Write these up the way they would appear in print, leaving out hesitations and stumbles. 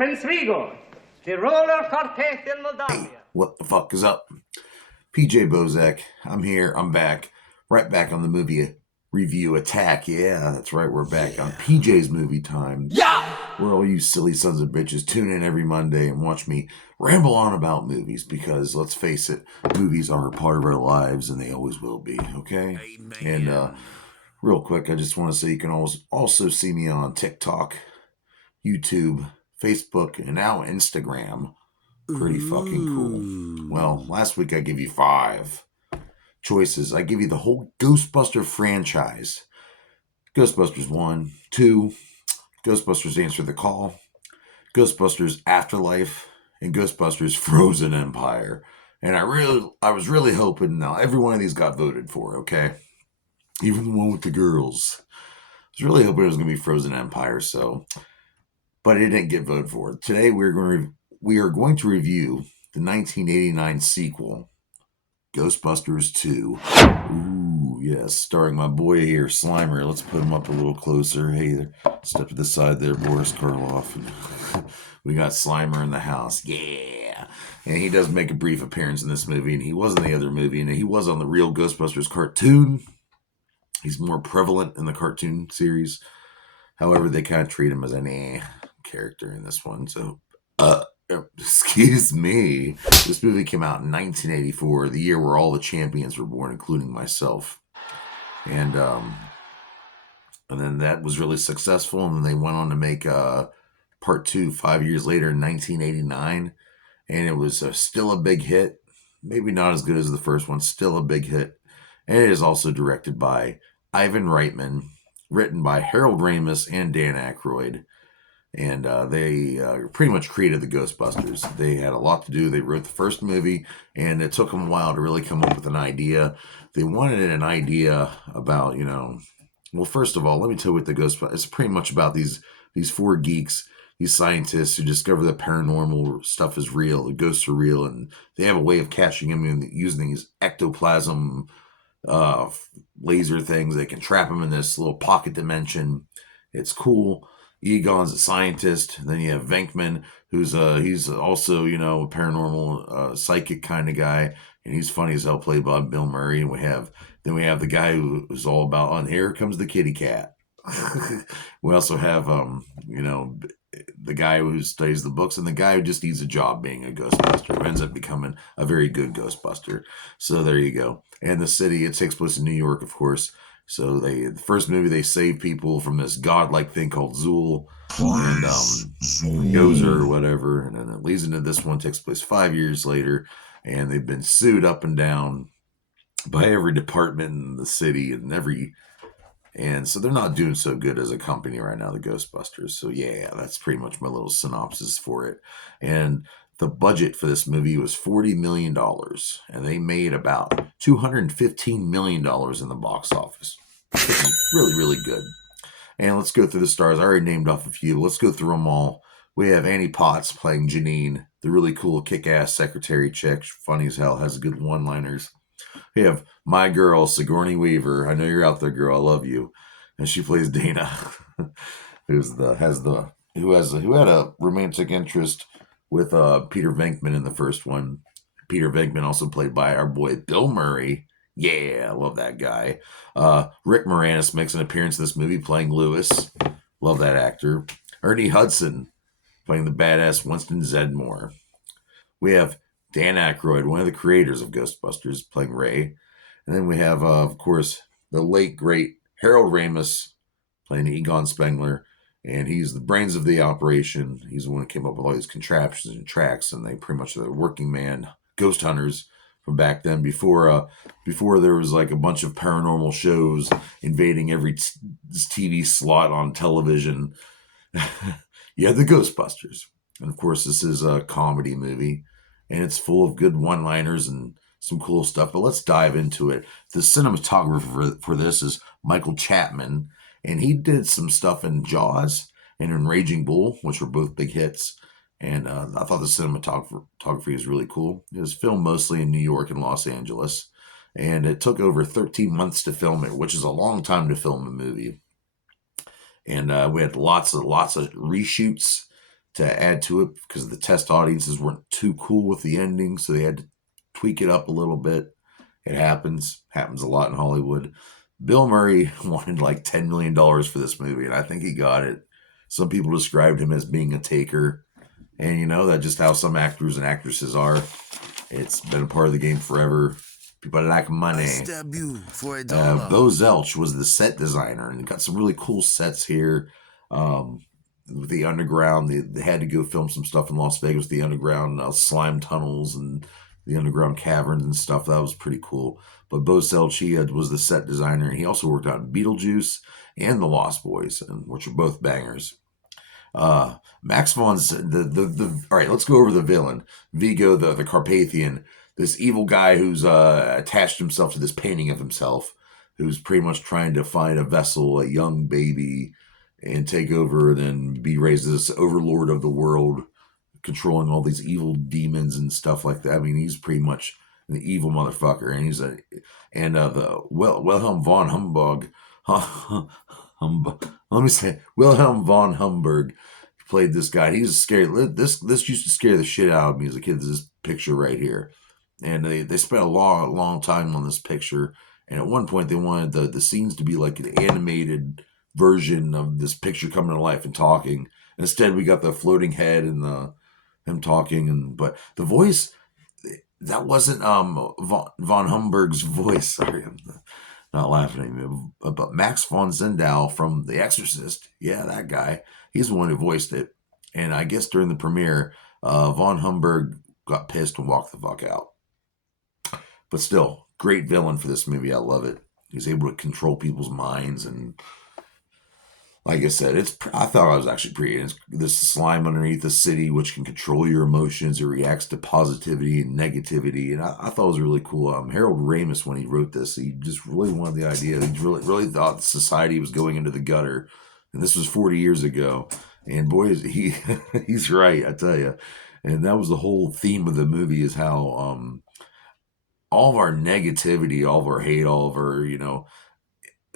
Prince Rigo, the roller quartet in Moldavia. Hey, what the fuck is up? PJ Bozak. I'm here. I'm back. Right back on the movie review attack. Yeah, that's right. We're back on PJ's movie time. Yeah! Where all you silly sons of bitches tune in every Monday and watch me ramble on about movies because, let's face it, movies are a part of our lives and they always will be, okay? Amen. And real quick, I just want to say you can also see me on TikTok, YouTube, Facebook, and now Instagram. Pretty fucking cool. Well, last week I gave you 5 choices. I give you the whole Ghostbuster franchise. Ghostbusters 1, 2, Ghostbusters Answer the Call, Ghostbusters Afterlife, and Ghostbusters Frozen Empire. And I was really hoping now every one of these got voted for, okay? Even the one with the girls. I was really hoping it was going to be Frozen Empire, but it didn't get voted for. Today we are going to review the 1989 sequel, Ghostbusters 2. Ooh, yes, starring my boy here, Slimer. Let's put him up a little closer. Hey there, step to the side there, Boris Karloff. We got Slimer in the house. Yeah. And he does make a brief appearance in this movie, and he was in the other movie, and he was on the real Ghostbusters cartoon. He's more prevalent in the cartoon series. However, they kind of treat him as an character in this one. So, excuse me. This movie came out in 1984, the year where all the champions were born, including myself. And then that was really successful, and then they went on to make part 2 5 years later in 1989, and it was still a big hit. Maybe not as good as the first one, still a big hit. And it is also directed by Ivan Reitman, written by Harold Ramis and Dan Aykroyd. And they pretty much created the Ghostbusters. They had a lot to do. They wrote the first movie, and it took them a while to really come up with an idea. They wanted an idea about, well, first of all, let me tell you what the Ghostbusters, it's pretty much about these 4 geeks, these scientists who discover that paranormal stuff is real, the ghosts are real, and they have a way of catching them using these ectoplasm laser things. They can trap them in this little pocket dimension. It's cool. Egon's a scientist. Then you have Venkman, who's he's also a paranormal psychic kind of guy, and he's funny as hell, played by Bill Murray. And we have the guy who's all about on here comes the kitty cat. We also have the guy who studies the books and the guy who just needs a job being a Ghostbuster, who ends up becoming a very good Ghostbuster. So there you go. And the city, it takes place in New York, of course. So the first movie, they save people from this godlike thing called Zool and Gozer or whatever. And then it leads into this one, takes place 5 years later. And they've been sued up and down by every department in the city and so they're not doing so good as a company right now, the Ghostbusters. So yeah, that's pretty much my little synopsis for it. And the budget for this movie was $40 million, and they made about $215 million in the box office. Really, really good. And let's go through the stars. I already named off a few. Let's go through them all. We have Annie Potts playing Janine, the really cool kick-ass secretary chick, funny as hell, has good one-liners. We have my girl, Sigourney Weaver. I know you're out there, girl. I love you. And she plays Dana, who had a romantic interest with Peter Venkman in the first one. Peter Venkman also played by our boy Bill Murray. Yeah, I love that guy. Rick Moranis makes an appearance in this movie playing Lewis. Love that actor. Ernie Hudson playing the badass Winston Zeddemore. We have Dan Aykroyd, one of the creators of Ghostbusters, playing Ray. And then we have, of course, the late, great Harold Ramis playing Egon Spengler. And he's the brains of the operation. He's the one who came up with all these contraptions and tracks. And they pretty much are the working man ghost hunters from back then, before there was like a bunch of paranormal shows invading every TV slot on television. You had the Ghostbusters. And, of course, this is a comedy movie. And it's full of good one-liners and some cool stuff. But let's dive into it. The cinematographer for this is Michael Chapman. And he did some stuff in Jaws and in Raging Bull, which were both big hits. And I thought the cinematography was really cool. It was filmed mostly in New York and Los Angeles. And it took over 13 months to film it, which is a long time to film a movie. And we had lots of reshoots to add to it because the test audiences weren't too cool with the ending, so they had to tweak it up a little bit. It happens a lot in Hollywood. Bill Murray wanted like $10 million for this movie, and I think he got it. Some people described him as being a taker, and you know that's just how some actors and actresses are. It's been a part of the game forever. People like money. I stab you for $1. Bo Zelch was the set designer, and got some really cool sets here. With the underground, they had to go film some stuff in Las Vegas, the underground slime tunnels and the underground caverns and stuff. That was pretty cool. But Bo Zelch was the set designer, and he also worked on Beetlejuice and The Lost Boys, which are both bangers. Max Von's all right, let's go over the villain. Vigo, the Carpathian, this evil guy who's attached himself to this painting of himself, who's pretty much trying to find a vessel, a young baby, and take over and then be raised as this overlord of the world, controlling all these evil demons and stuff like that. I mean, he's pretty much an evil motherfucker, and the Wilhelm von Humbug, let me say Wilhelm von Humberg played this guy. He was scary. This used to scare the shit out of me as a kid. This picture right here, and they spent a long time on this picture. And at one point, they wanted the scenes to be like an animated version of this picture coming to life and talking. Instead, we got the floating head and him talking, but the voice, that wasn't von Humberg's voice. Sorry, I'm not laughing at me. But Max von Sydow from The Exorcist, yeah, that guy, he's the one who voiced it. And I guess during the premiere, von Humberg got pissed and walked the fuck out. But still, great villain for this movie. I love it. He's able to control people's minds, and like I said, I thought it was actually pretty. This slime underneath the city, which can control your emotions. It reacts to positivity and negativity, and I thought it was really cool. Harold Ramis, when he wrote this, he just really wanted the idea. He really thought society was going into the gutter, and this was 40 years ago. And boy, he's right, I tell you. And that was the whole theme of the movie: is how all of our negativity, all of our hate, all of our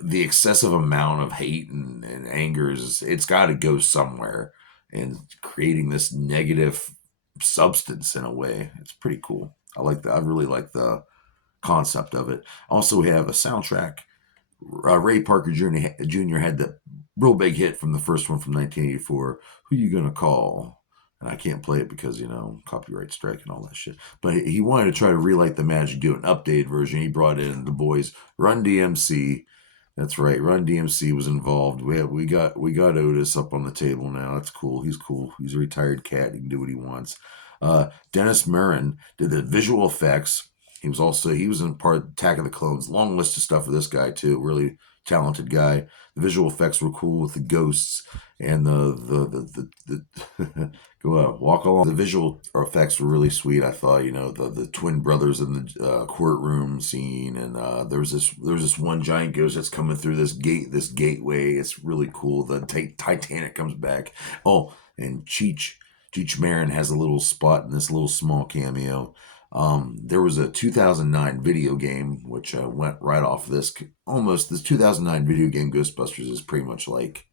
the excessive amount of hate and anger it's got to go somewhere, and creating this negative substance in a way. It's pretty cool. I like that. I really like the concept of it. Also, we have a soundtrack. Ray Parker Jr. had the real big hit from the first one from 1984. Who You Gonna Call? And I can't play it because, copyright strike and all that shit. But he wanted to try to relight the magic, do an updated version. He brought in the boys, Run DMC. That's right, Run DMC was involved. We got Otis up on the table now. That's cool. He's cool. He's a retired cat. He can do what he wants. Dennis Muren did the visual effects. He was in part of Attack of the Clones. Long list of stuff for this guy too. Really talented guy. The visual effects were cool with the ghosts and the go out, walk along. The visual effects were really sweet. I thought, the twin brothers in the courtroom scene, and there was this one giant ghost that's coming through this gateway. It's really cool. The Titanic comes back. Oh, and Cheech Marin has a little spot in this little small cameo. There was a 2009 video game which went right off this. Almost this 2009 video game Ghostbusters is pretty much like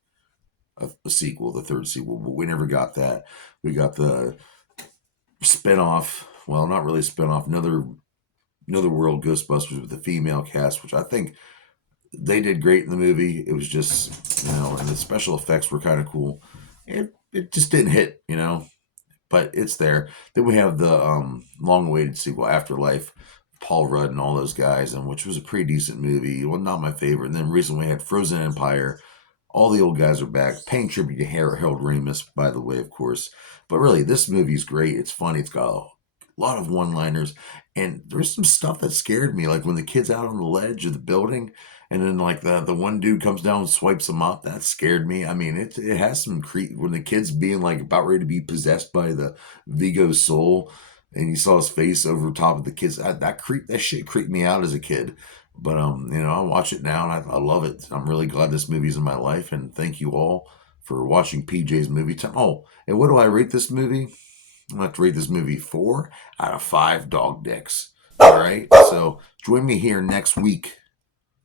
a sequel, the third sequel, but we never got that. We got the spinoff. Well, not really spinoff. Another World Ghostbusters with the female cast, which I think they did great in the movie. It was just and the special effects were kind of cool. It just didn't hit, but it's there. Then we have the long-awaited sequel, Afterlife, Paul Rudd and all those guys, and which was a pretty decent movie. Well, not my favorite. And then recently we had Frozen Empire. All the old guys are back, paying tribute to Harold Ramis, by the way, of course. But really, this movie's great. It's funny. It's got a lot of one-liners, and there's some stuff that scared me, like when the kid's out on the ledge of the building, and then like the one dude comes down and swipes him up. That scared me. I mean, it has some when the kid's being like about ready to be possessed by the Vigo soul, and you saw his face over top of the kids. That shit creeped me out as a kid. But I watch it now and I love it. I'm really glad this movie's in my life, and thank you all for watching PJ's Movie Time. Oh, and what do I rate this movie? I'm gonna have to rate this movie 4 out of 5 dog dicks. All right, so join me here next week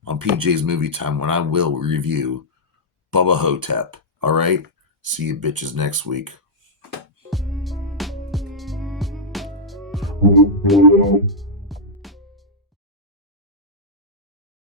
on PJ's Movie Time when I will review Bubba Hotep. All right, see you bitches next week. Bye.